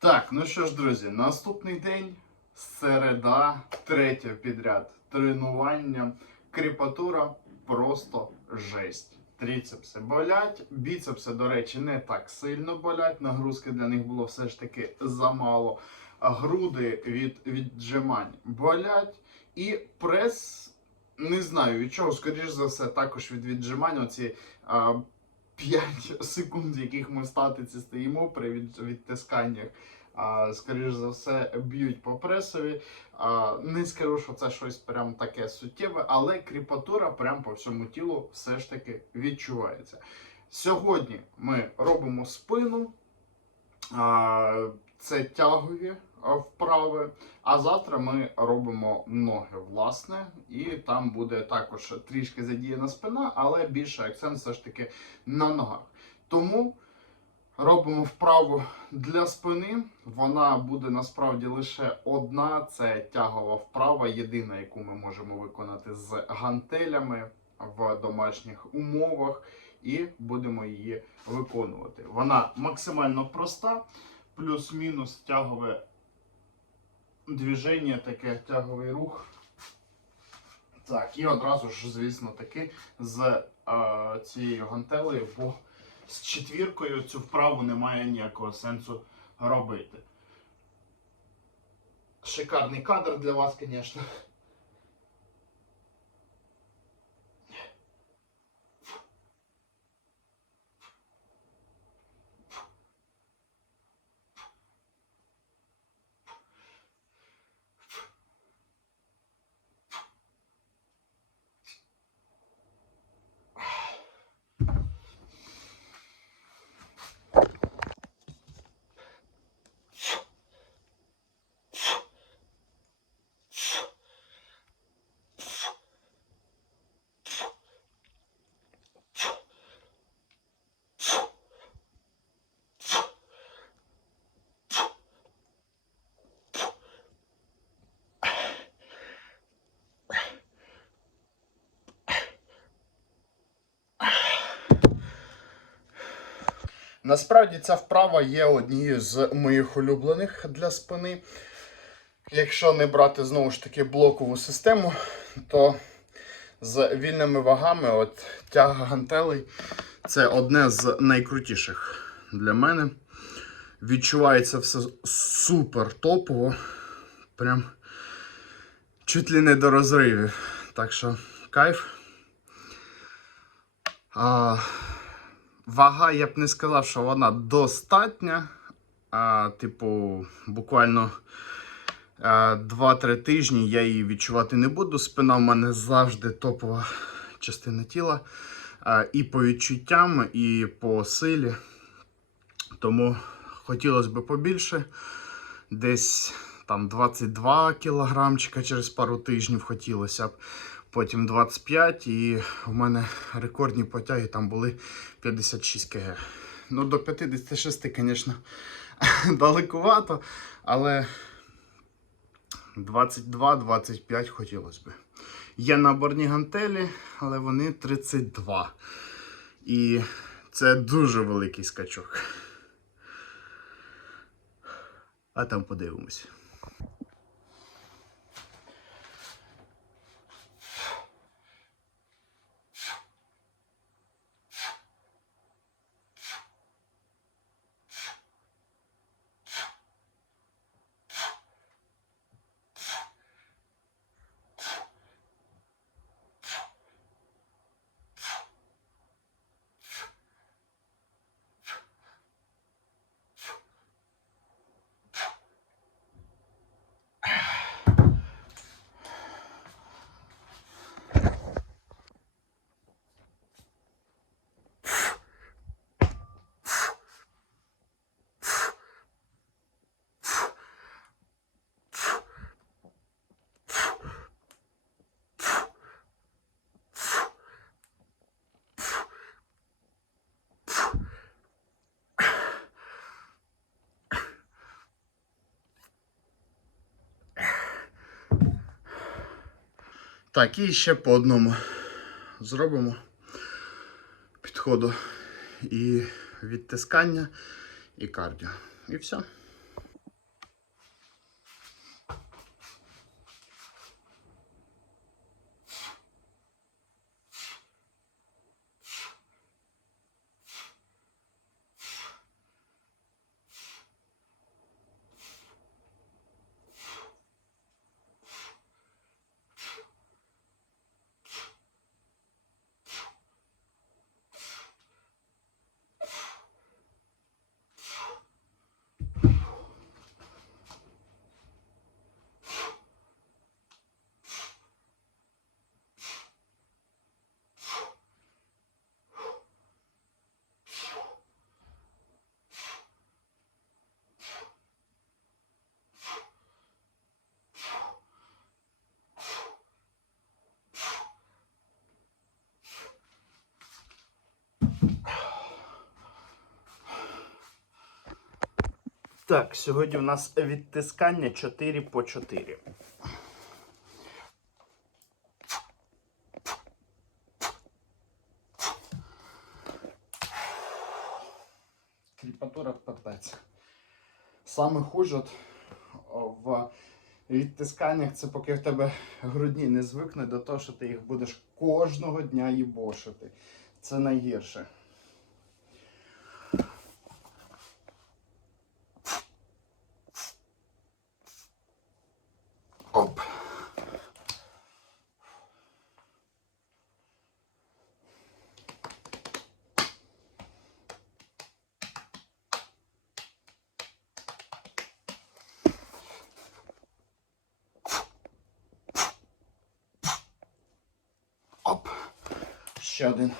Так, ну що ж, друзі, наступний день, середа, третя підряд. Тренування, кріпатура, просто жесть. Тріцепси болять, біцепси, до речі, не так сильно болять. Нагрузки для них було все ж таки замало. Груди від віджимань болять. І прес, не знаю від чого, скоріш за все, також від віджимань. Оці а, 5 секунд, в яких ми в статиці стоїмо при від, відтисканнях. А, скоріш за все, б'ють по пресові. Не скажу, що це щось прям таке суттєве, але кріпатура прям по всьому тілу все ж таки відчувається. Сьогодні ми робимо спину, це тягові вправи. А завтра ми робимо ноги, власне, і там буде також трішки задіяна спина, але більше акцент все ж таки на ногах. Тому робимо вправу для спини. Вона буде насправді лише одна. Це тягова вправа, єдина, яку ми можемо виконати з гантелями в домашніх умовах, і будемо її виконувати. Вона максимально проста, плюс-мінус тягове движення, таке тяговий рух. Так, і одразу ж, звісно, таки з е, цією гантелею, бо з четвіркою цю вправу немає ніякого сенсу робити. Шикарний кадр для вас, звісно. Насправді ця вправа є однією з моїх улюблених для спини. Якщо не брати знову ж таки блокову систему, то з вільними вагами от тяга гантелей це одне з найкрутіших для мене. Відчувається все супер топово. Прям чуть ли не до розривів. Так що кайф. А, Вага, я б не сказав, що вона достатня. А, Типу, буквально а, 2-3 тижні я її відчувати не буду. Спина в мене завжди топова частина тіла. А, і по відчуттям, і по силі. Тому хотілося б побільше. Десь там 22 кілограмчика через пару тижнів хотілося б потім 25, і в мене рекордні потяги там були 56 кг. Ну, до 56, звісно, далекувато, але 22-25 хотілося б. Є наборні гантелі, але вони 32. І це дуже великий скачок. А там подивимось. Так, і ще по одному зробимо підходу і відтискання, і кардіо. І все. Так, сьогодні у нас відтискання 4 по 4. Кріпатура пипець. Саме хуже в відтисканнях це поки в тебе грудні не звикне до того, що ти їх будеш кожного дня їбошити. Це найгірше. Ще один.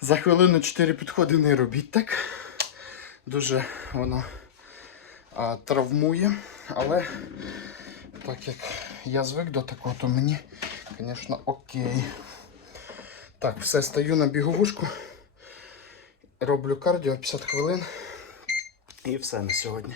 За хвилину 4 підходи не робіть так. Дуже воно а, травмує, але так як я звик до такого, то мені, звісно, окей. Так, все, стою на біговушку, роблю кардіо 50 хвилин і все на сьогодні.